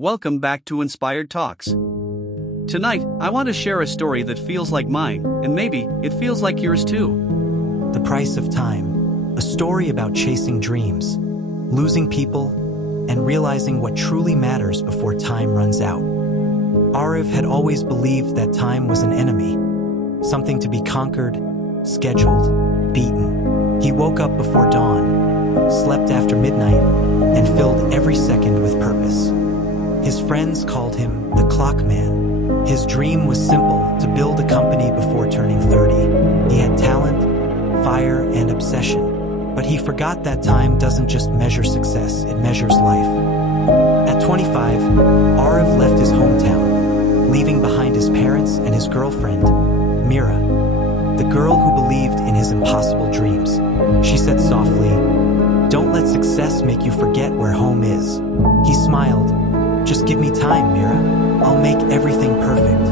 welcome back to Inspired Talks. Tonight, I want to share a story that feels like mine, and maybe it feels like yours too. The Price of Time, a story about chasing dreams, losing people, and realizing what truly matters before time runs out. Arif had always believed that time was an enemy, something to be conquered, scheduled, beaten. He woke up before dawn, slept after midnight, and filled every second with purpose. His friends called him the Clock Man. His dream was simple: to build a company before turning 30. He had talent, fire, and obsession. But he forgot that time doesn't just measure success, it measures life. At 25, Arif left his hometown, leaving behind his parents and his girlfriend, Mira, the girl who believed in his impossible dreams. She said softly, "Don't let success make you forget where home is." He smiled. "Just give me time, Mira. I'll make everything perfect."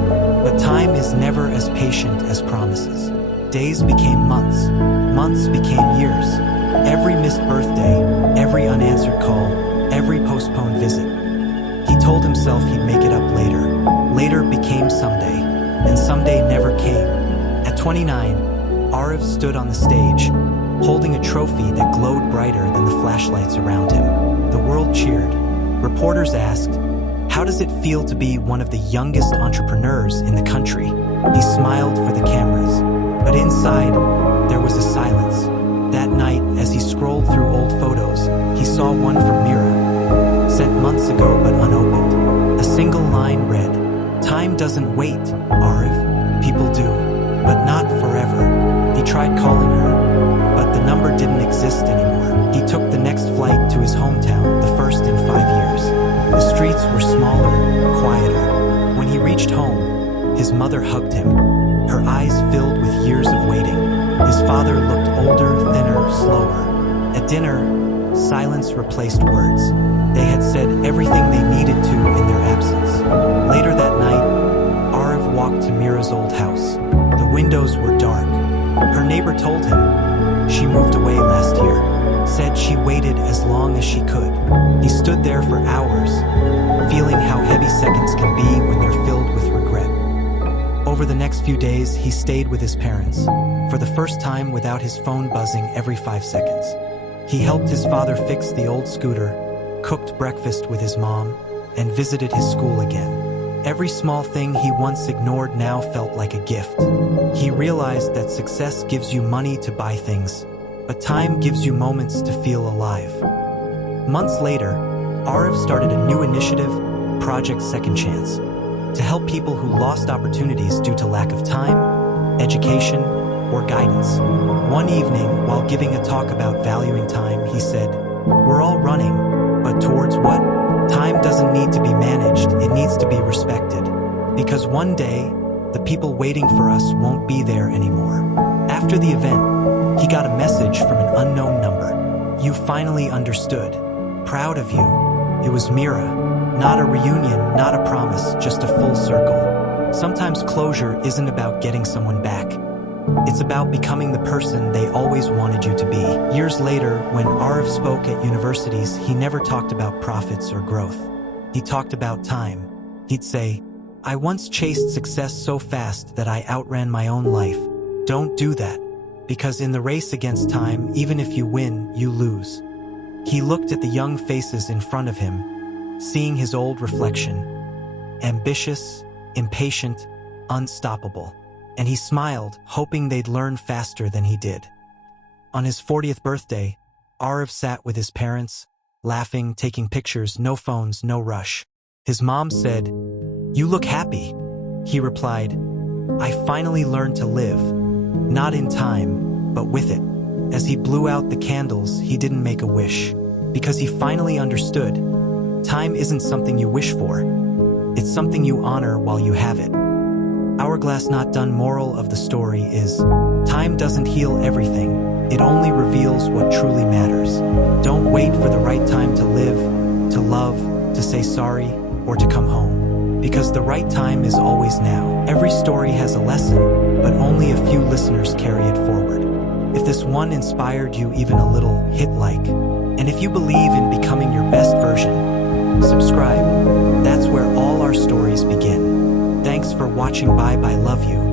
But time is never as patient as promises. Days became months. Months became years. Every missed birthday, every unanswered call, every postponed visit. He told himself he'd make it up later. Later became someday, and someday never came. At 29, Arif stood on the stage, holding a trophy that glowed brighter than the flashlights around him. The world cheered. Reporters asked, "How does it feel to be one of the youngest entrepreneurs in the country?" He smiled for the cameras, but inside, there was a silence. That night, as he scrolled through old photos, he saw one from Mira, sent months ago but unopened. A single line read, "Time doesn't wait, Arif. People do, but not forever." He tried calling her, but the number didn't exist anymore. He took the next flight to his hometown, the first in 5 years. The streets were smaller, quieter. When he reached home, his mother hugged him, her eyes filled with years of waiting. His father looked older, thinner, slower. At dinner, silence replaced words. They had said everything they needed to in their absence. Later that night, Arif walked to Mira's old house. The windows were dark. Her neighbor told him she moved away last year, said she waited as long as she could. He stood there for hours, feeling how heavy seconds can be when they're filled with regret. Over the next few days, he stayed with his parents, for the first time without his phone buzzing every 5 seconds. He helped his father fix the old scooter, cooked breakfast with his mom, and visited his school again. Every small thing he once ignored now felt like a gift. He realized that success gives you money to buy things, but time gives you moments to feel alive. Months later, Arif started a new initiative, Project Second Chance, to help people who lost opportunities due to lack of time, education, or guidance. One evening, while giving a talk about valuing time, he said, "We're all running, but towards what? Time doesn't need to be managed, it needs to be respected. Because one day, the people waiting for us won't be there anymore." After the event, he got a message from an unknown number. "You finally understood. Proud of you." It was Mira. Not a reunion, not a promise, just a full circle. Sometimes closure isn't about getting someone back. It's about becoming the person they always wanted you to be. Years later, when Arif spoke at universities, he never talked about profits or growth. He talked about time. He'd say, "I once chased success so fast that I outran my own life. Don't do that. Because in the race against time, even if you win, you lose." He looked at the young faces in front of him, seeing his old reflection, ambitious, impatient, unstoppable. And he smiled, hoping they'd learn faster than he did. On his 40th birthday, Arif sat with his parents, laughing, taking pictures, no phones, no rush. His mom said, "You look happy." He replied, "I finally learned to live, not in time, but with it." As he blew out the candles, he didn't make a wish, because he finally understood, time isn't something you wish for. It's something you honor while you have it. Hourglass Not Done moral of the story is, time doesn't heal everything, it only reveals what truly matters. Don't wait for the right time to live, to love, to say sorry, or to come home. Because the right time is always now. Every story has a lesson, but only a few listeners carry it forward. If this one inspired you even a little, hit like. And if you believe in becoming your best version, subscribe. watching. Bye bye, love you.